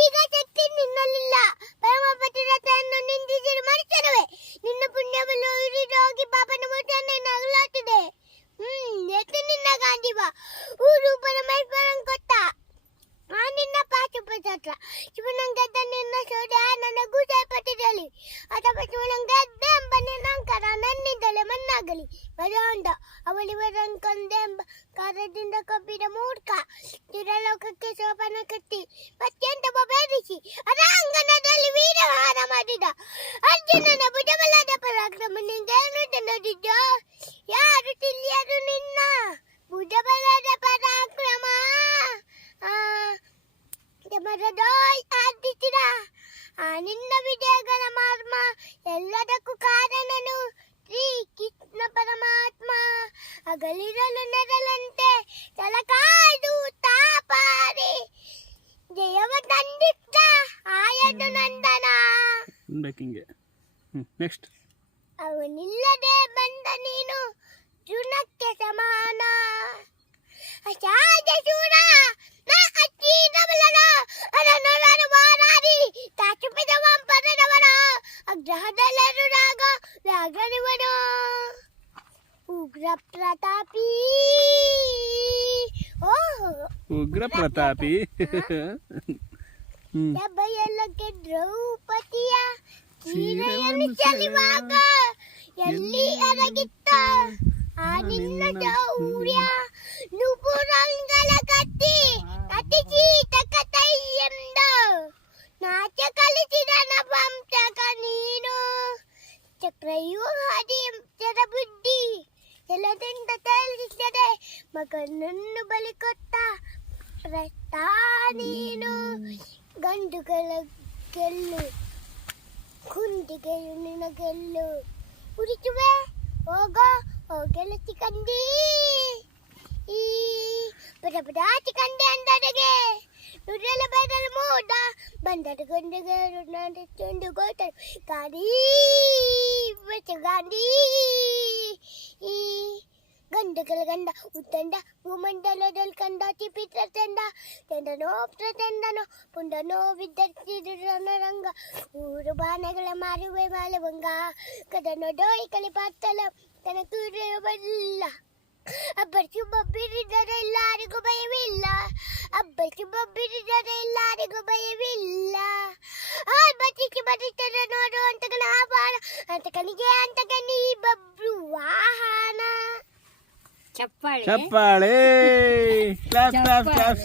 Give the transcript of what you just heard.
ಈಗ ಶಕ್ತಿ ನಿನ್ನಲ್ಲಿಲ್ಲ ಪರಮಪತಿರಥನ್ನು ನಿಂದಿಸಿರು ಮನುಷ್ಯನವೇ ನಿನ್ನ ಪುಣ್ಯವನ್ನು ಹೋಗಿ ಬಾಬನ ಮೂರ್ತಿಯನ್ನು ನಗಲಾಟಿದೆ ಹ್ಮ್ ಎತ್ತು ನಿನ್ನ ಗಾಂಧಿವ ಊರು ಪರಮೇಶ್ವರನ್ ಗೊತ್ತ ಆ ನಿನ್ನ ಪಾಶುಪತ್ರ ಗದ್ದ ನಿನ್ನ ಸೌದೆ ನನಗೂ ಸೇರ್ಪಟ್ಟಿರಲಿ ಅಥವಾ ಗದ್ದ ಎಂಬ ನಿನ್ನಂಕರ ನನ್ನಿಂದಲೇ ಮಣ್ಣಾಗಲಿ ಬರೋಂಡ ಕಂದೆ ಎಂಬ ಕಾರದಿಂದ ಕಬ್ಬಿದ ಮೂರ್ಖ ತಿರಲೋಕಕ್ಕೆ ಶೋಭನ ಕಟ್ಟಿ ಹಾಕಿ ರಂಗನದಲ್ಲಿ ವೀರವಾರ ಮಾಡಿದ ಅರ್ಜುನನ ಭುಜಬಲದ ಪರಾಕ್ರಮನಿಂದ ನೋಡಿದ್ದ ಯಾರು ತಿಳಿಯದು ನಿನ್ನ ಭುಜಬಲದ ಪರಾಕ್ರಮ ಆದಿತ್ತಿರ ಆ ನಿನ್ನ ವಿಜಯಗಳ ಮಾರ್ಮ ಎಲ್ಲದಕ್ಕೂ ಕಾರಣನು ಶ್ರೀ ಕೃಷ್ಣ ಪರಮಾತ್ಮ ಅಗಲಿರಲು ನೆರಳಂತೆ ತಲಕಾ ಜಯವ ತಂದಿದ್ದ ಆಯದು ನಂದನ ಅನ್ಬೇಕು ಹಿಂಗೆ ಹ್ಞೂ ನೆಕ್ಸ್ಟ್ ಅವನಿಲ್ಲದೆ ಬಂದ ನೀನು ತೃಣಕ್ಕೆ ಸಮಾನ ಅಸಾಧ್ಯ ಶೂರ ನಾ ಅಚ್ಚಿ ಡಬಲನ ಅರನೊರನು ಮಾರಾರಿ ತಾಚುಪಿದ ಪರದವನ ಅಗ್ರಹದಲ್ಲರು ರಾಗ ರಾಗನಿವನು ಉಗ್ರ ಪ್ರತಾಪಿ ఉగ్ర ప్రతాపి డెబ్బై ఏళ్ళకి ద్రౌపదియా చీరయని చలివాగ ఎల్లి అరగిత్త ఆ నిన్న ఊర్యా నువ్వు రంగల కత్తి అతి చీత కథయ్యంద నాచ కలిసిన ಬುದ್ಧಿ ಎಲ್ಲದಿಂದ ತಿಳಿಸಿದರೆ ಮಗನನ್ನು ಬಲಿ ಕೊಟ್ಟ ಪ್ರಸ್ತ ನೀನು ಗಂಡುಗಳ ಗೆಲ್ಲು ಕುಂದಿಗೆಯು ನಿನಗೆಲ್ಲು ಉರಿಸುವೆ ಹೋಗ ಹೋಗೆಲಸಿ ಕಂಡಿ ಈ ಪದ ಪದ ಚಿಕಂಡಿ ಅಂದಡೆಗೆ ನುಡಿಯಲ ಬದಲು ಮೂಡ ಬಂದದ ಗಂಡಿಗೆ ಚಂಡು ಗೋಟರು ಗಾಡಿ ಬೆಚ್ಚ ಗಾಂಡಿ ಈ ಗಂಡಗಳ ಗಂಡ ಉತ್ತಂಡ ಭೂಮಂಡಲದಲ್ಲಿ ಕಂಡ ಚಿಪಿತ್ರ ತಂಡ ತಂಡನೋ ತಂಡನೋ ಪುಂಡನೋ ವಿದ್ಯಾರ್ಥಿರಂಗ ಊರು ಬಾಣಗಳ ಮಾರುವೆ ಮಾಲವಂಗ ಕದನೋ ಡೋಯಿ ಕಲಿ ಪಾತಲ ತನ ಬಲ್ಲ ಅಬ್ಬರ್ಸು ಬಬ್ಬಿರಿದರೆ ಎಲ್ಲರಿಗೂ ಭಯವಿಲ್ಲ ಅಬ್ಬರ್ಸು ಬಬ್ಬಿರಿದರೆ ಎಲ್ಲರಿಗೂ ಭಯವಿಲ್ಲ ಆ ಬಚ್ಚಿಗೆ ಬರುತ್ತದೆ ನೋಡು ಅಂತಕನ ಆಭಾರ ಅಂತಕನಿಗೆ ಅಂತಕನಿ ಬಬ್ರು ವಾಹನ ಚಪ್ಪಾಳೆ ಚಪ್ಪಾಳೆ ಕ್ಲಾಪ್ ಕ್ಲಾಪ್ ಕ್ಲಾಪ್